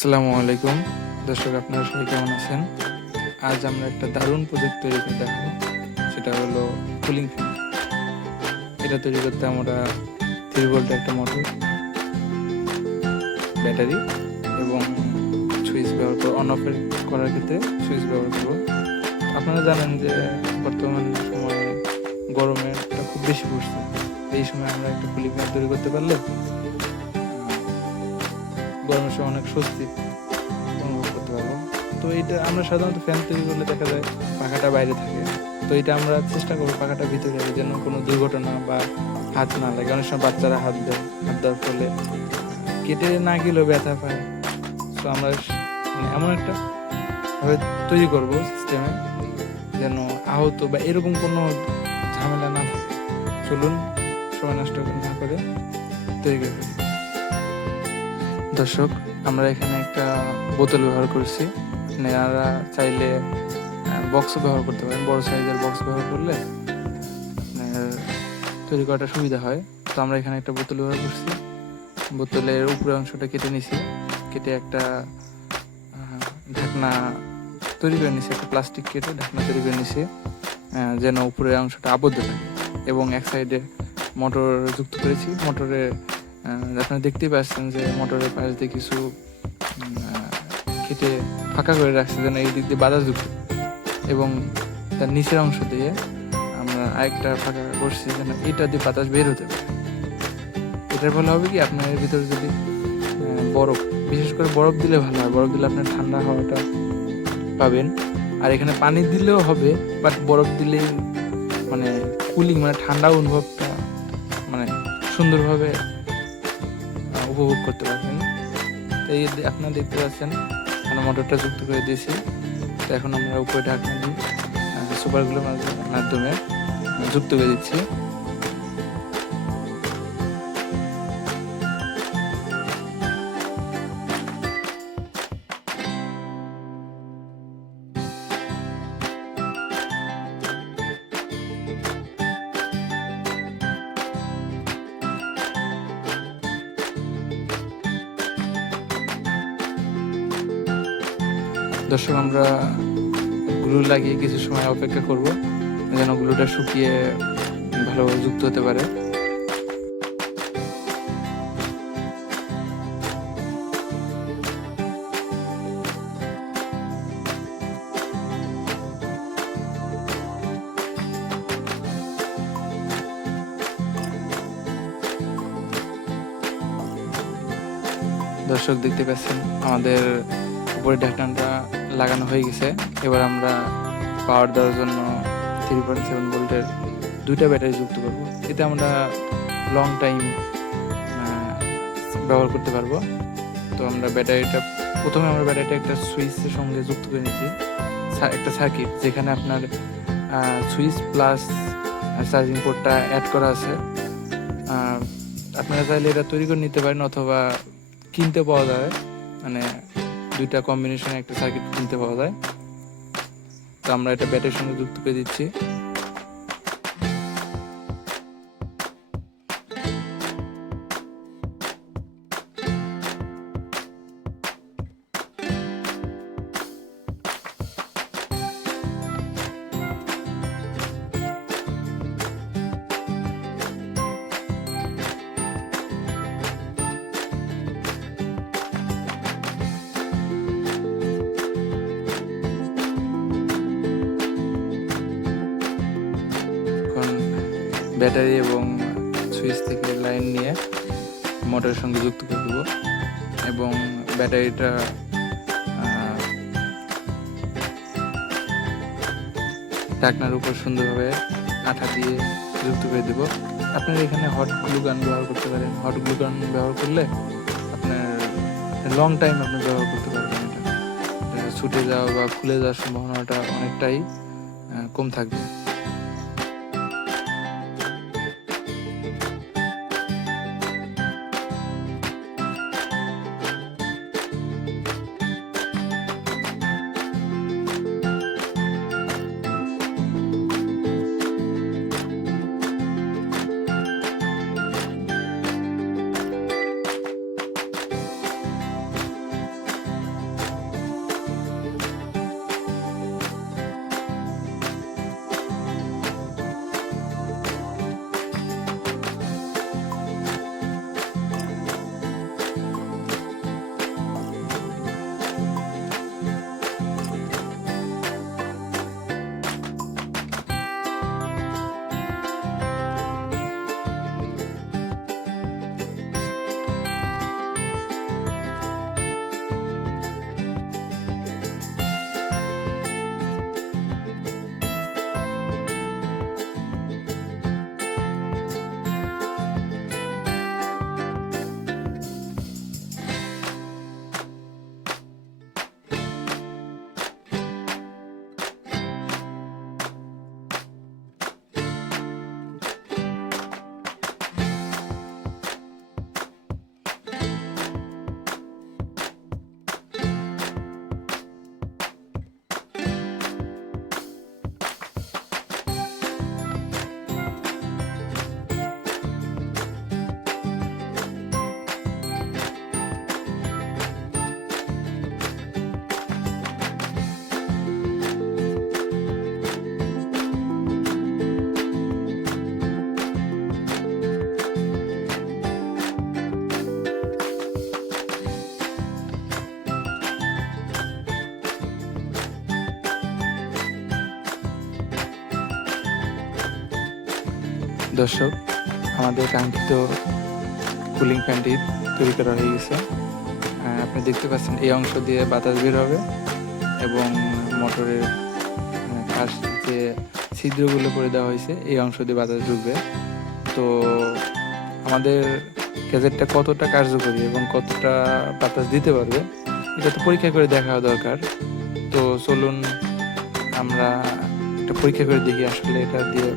আসসালামু আলাইকুম দর্শক, আপনারা সবাই কেমন আছেন? আজ আমরা একটা দারুণ প্রজেক্ট তৈরি করে দেখাবো, সেটা হলো কুলিং ফ্যান। এটা তৈরি করতে আমরা 3 ভোল্টের একটা মোটর, ব্যাটারি এবং সুইচ ব্যবহার করে অন অফ করার ক্ষেত্রে সুইচ ব্যবহার করব। আপনারা জানেন যে বর্তমান সময়ে গরমেরটা খুব বেশি পড়ছে। এই সময় আমরা একটা কুলিং ফ্যান তৈরি করতে পারলে গরমের সময় অনেক স্বস্তি অনুভব করতে পারবো। তো এটা আমরা সাধারণত ফ্যান তৈরি করলে দেখা যায় পাখাটা বাইরে থাকে, তো এটা আমরা চেষ্টা করবো পাখাটা ভিতরে রাখে, যেন কোনো দুর্ঘটনা বা হাত না লাগে। অনেক সময় বাচ্চারা হাত দেওয়ার ফলে কেটে না গেলেও ব্যথা পায়। তো আমরা এমন একটা ভাবে তৈরি করবো সিস্টেমে যেন আহত বা এরকম কোনো ঝামেলা না থাকে। চলুন সময় নষ্ট না করে তৈরি করে ফেলি। দর্শক, আমরা এখানে একটা বোতল ব্যবহার করছি। আপনারা চাইলে বক্সও ব্যবহার করতে পারেন। বড় সাইজের বক্স ব্যবহার করলে আপনার তৈরি করাটা সুবিধা হয়। তো আমরা এখানে একটা বোতল ব্যবহার করছি। বোতলের উপরের অংশটা কেটে নিছি, কেটে একটা ঢাকনা তৈরি করে নিছি, একটা প্লাস্টিক কেটে ঢাকনা তৈরি করে নিছি যেন উপরের অংশটা আবদ্ধ থাকে। এবং এক সাইডে মোটর যুক্ত করেছি। মোটরে আপনারা দেখতেই পাচ্ছেন যে মোটরের পাশ দিয়ে কিছু কেটে ফাঁকা করে রাখছে যেন এই দিক দিয়ে বাতাস ঢুকে, এবং তার নিচের অংশ দিয়ে আমরা আরেকটা ফাঁকা করছি যেন এটা দিয়ে বাতাস বের হতে পারে। এটার ফলে হবে কি, আপনার এর ভিতরে যদি বরফ, বিশেষ করে বরফ দিলে ভালো হয়। বরফ দিলে আপনার ঠান্ডা হাওয়াটা পাবেন। আর এখানে পানি দিলেও হবে, বাট বরফ দিলেই মানে কুলিং, মানে ঠান্ডা অনুভবটা মানে সুন্দরভাবে উপভোগ করতে পারবেন। তো এই আপনারা দেখতে পাচ্ছেন আমরা মোটরটা যুক্ত করে দিয়েছি। তো এখন আমরা উপরে ঢাকনা দিয়ে সুপারগুলোর মাধ্যমে যুক্ত করে দিচ্ছি। দর্শক, আমরা গ্লু লাগিয়ে কিছু সময় অপেক্ষা করব যেন গ্লুটা শুকিয়ে ভালোভাবে যুক্ত হতে পারে। দর্শক, দেখতে পাচ্ছেন আমাদের উপরে ঢাকনাটা লাগানো হয়ে গেছে। এবার আমরা পাওয়ার দেওয়ার জন্য 3.7 ভোল্টের 2টা ব্যাটারি যুক্ত করব। এতে আমরা লং টাইম ব্যবহার করতে পারবো। তো আমরা প্রথমে ব্যাটারিটা একটা সুইচের সঙ্গে যুক্ত করে নিচ্ছি, একটা সার্কিট যেখানে আপনার সুইচ প্লাস চার্জিং পোর্টটা অ্যাড করা আছে। আপনারা চাইলে এটা তৈরি করে নিতে পারেন, অথবা কিনতে পাওয়া যায়, মানে 2টা কম্বিনেশনে একটা সার্কিট কিনতে পাওয়া যায়। তো আমরা এটা ব্যাটারির সঙ্গে যুক্ত করে দিচ্ছি। ব্যাটারি এবং সুইচ থেকে লাইন নিয়ে মোটরের সঙ্গে যুক্ত করে দেবো, এবং ব্যাটারিটা ঢাকনার উপর সুন্দরভাবে আঠা দিয়ে যুক্ত করে দেবো। আপনারা এখানে হট গ্লু গান ব্যবহার করতে পারেন। হট গ্লু গান ব্যবহার করলে আপনার লং টাইম আপনি ব্যবহার করতে পারবেন। এটা ছুটে যাওয়া বা খুলে যাওয়ার সম্ভাবনাটা অনেকটাই কম থাকবে। দর্শক, আমাদের কাঙ্ক্ষিত কুলিং ফ্যানটি তৈরি করা হয়ে গেছে। আপনি দেখতে পাচ্ছেন এই অংশ দিয়ে বাতাস বের হবে এবং মোটরের পাশ যে ছিদ্রগুলো করে দেওয়া হয়েছে এই অংশ দিয়ে বাতাস ঢুকবে। তো আমাদের গ্যাজেটটা কতটা কার্যকরী এবং কতটা বাতাস দিতে পারবে এটা তো পরীক্ষা করে দেখা দরকার। তো চলুন আমরা একটা পরীক্ষা করে দেখি আসলে এটা দিয়ে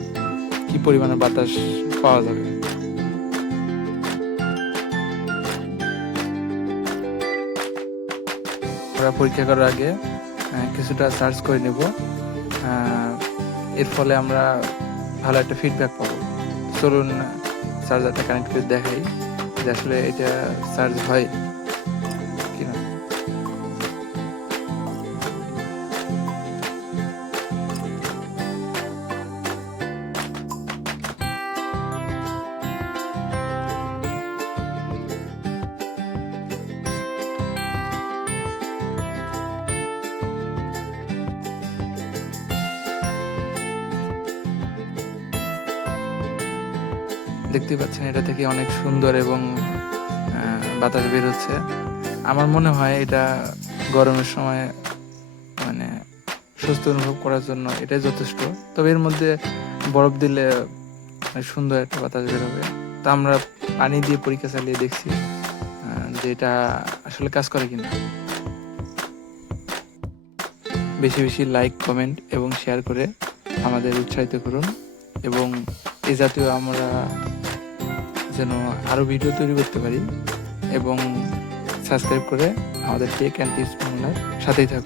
কি পরিমাণে বাতাস পাওয়া যাবে। আমরা পরীক্ষা করার আগে কিছুটা সার্চ করে নেব, এর ফলে আমরা ভালো একটা ফিডব্যাক পাবো। চলুন চার্জারটা কানেক্ট করে দেখাই যে আসলে এটা চার্জ হয় কিনা। দেখতে পাচ্ছেন এটা থেকে অনেক সুন্দর এবং বাতাস বের হচ্ছে। আমার মনে হয় এটা গরমের সময় মানে সুস্থ অনুভব করার জন্য এটাই যথেষ্ট। তবে এর মধ্যে বরফ দিলে সুন্দর একটা বাতাস বের হবে। তা আমরা পানি দিয়ে পরীক্ষা চালিয়ে দেখছি যে এটা আসলে কাজ করে কিনা। বেশি বেশি লাইক, কমেন্ট এবং শেয়ার করে আমাদের উৎসাহিত করুন এবং এই জাতীয় আমরা যেন আরও ভিডিও তৈরি করতে পারি এবং সাবস্ক্রাইব করে আমাদের টেক অ্যান্ড টিপস বাংলার সাথেই থাকুন।